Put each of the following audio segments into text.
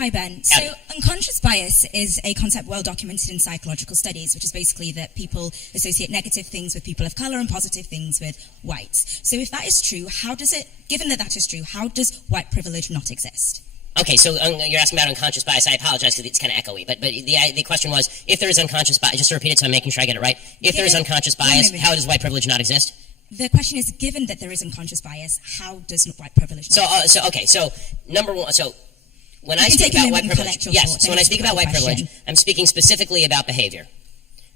Hi, Ben. So unconscious bias is a concept well documented in psychological studies, which is basically that people associate negative things with people of color and positive things with whites. So if that is true, given that that is true, how does white privilege not exist? Okay, so you're asking about unconscious bias. I apologize because it's kind of echoey, but the question was, if there is unconscious bias, just to repeat it so I'm making sure I get it right, if there is unconscious bias, how does white privilege not exist? The question is, given that there is unconscious bias, how does white privilege not exist? So number one, when I speak about white privilege, yes, so when I speak about white privilege, I'm speaking specifically about behavior.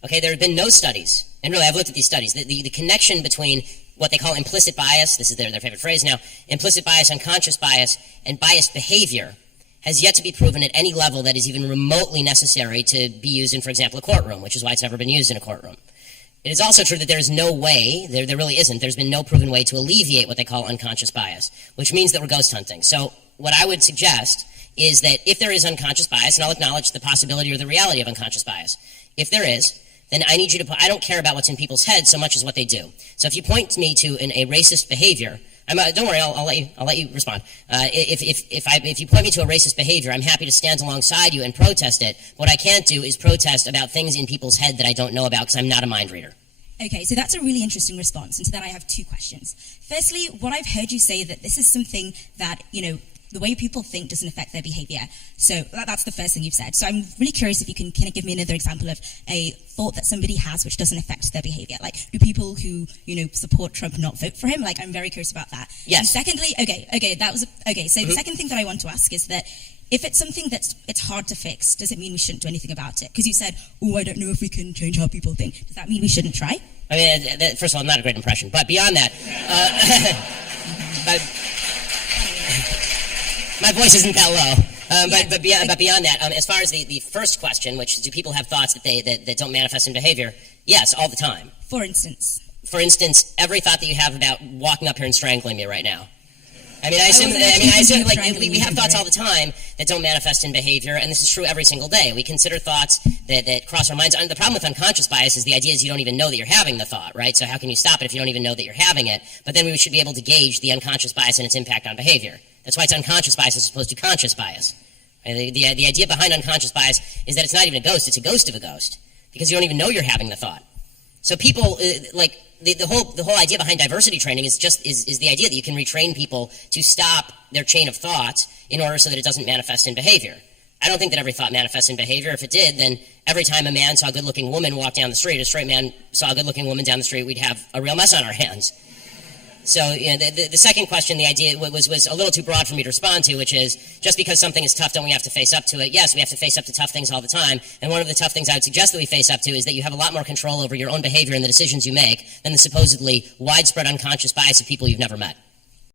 Okay, there have been no studies, and really I've looked at these studies, the connection between what they call implicit bias, this is their favorite phrase now, implicit bias, unconscious bias, and biased behavior has yet to be proven at any level that is even remotely necessary to be used in, for example, a courtroom, which is why it's never been used in a courtroom. It is also true that there is no way, there really isn't, there's been no proven way to alleviate what they call unconscious bias, which means that we're ghost hunting. So what I would suggest is that if there is unconscious bias, and I'll acknowledge the possibility or the reality of unconscious bias, if there is, then I need you to I don't care about what's in people's heads so much as what they do. So if you point me to a racist behavior, don't worry, I'll let you respond. If you point me to a racist behavior, I'm happy to stand alongside you and protest it. What I can't do is protest about things in people's head that I don't know about because I'm not a mind reader. Okay, so that's a really interesting response, and to that I have two questions. Firstly, what I've heard you say that this is something that, the way people think doesn't affect their behavior. So that's the first thing you've said. So I'm really curious if you can kind of give me another example of a thought that somebody has which doesn't affect their behavior. Like, do people who, support Trump not vote for him? Like, I'm very curious about that. Yes. And secondly, so the second thing that I want to ask is that if it's something it's hard to fix, does it mean we shouldn't do anything about it? Because you said, I don't know if we can change how people think. Does that mean we shouldn't try? I mean, first of all, not a great impression. But beyond that, my voice isn't that low. But beyond that, as far as the first question, which is, do people have thoughts that don't manifest in behavior? Yes, all the time. For instance, every thought that you have about walking up here and strangling me right now. I assume we have thoughts all the time that don't manifest in behavior, and this is true every single day. We consider thoughts that cross our minds. And the problem with unconscious bias is the idea is you don't even know that you're having the thought, right? So how can you stop it if you don't even know that you're having it? But then we should be able to gauge the unconscious bias and its impact on behavior. That's why it's unconscious bias as opposed to conscious bias. And the idea behind unconscious bias is that it's not even a ghost, it's a ghost of a ghost, because you don't even know you're having the thought. So people, the whole idea behind diversity training is the idea that you can retrain people to stop their chain of thoughts in order so that it doesn't manifest in behavior. I don't think that every thought manifests in behavior. If it did, then every time a man saw a good-looking woman walk down the street, a straight man saw a good-looking woman down the street, we'd have a real mess on our hands. So the second question, the idea was a little too broad for me to respond to, which is, just because something is tough, don't we have to face up to it? Yes, we have to face up to tough things all the time. And one of the tough things I would suggest that we face up to is that you have a lot more control over your own behavior and the decisions you make than the supposedly widespread unconscious bias of people you've never met.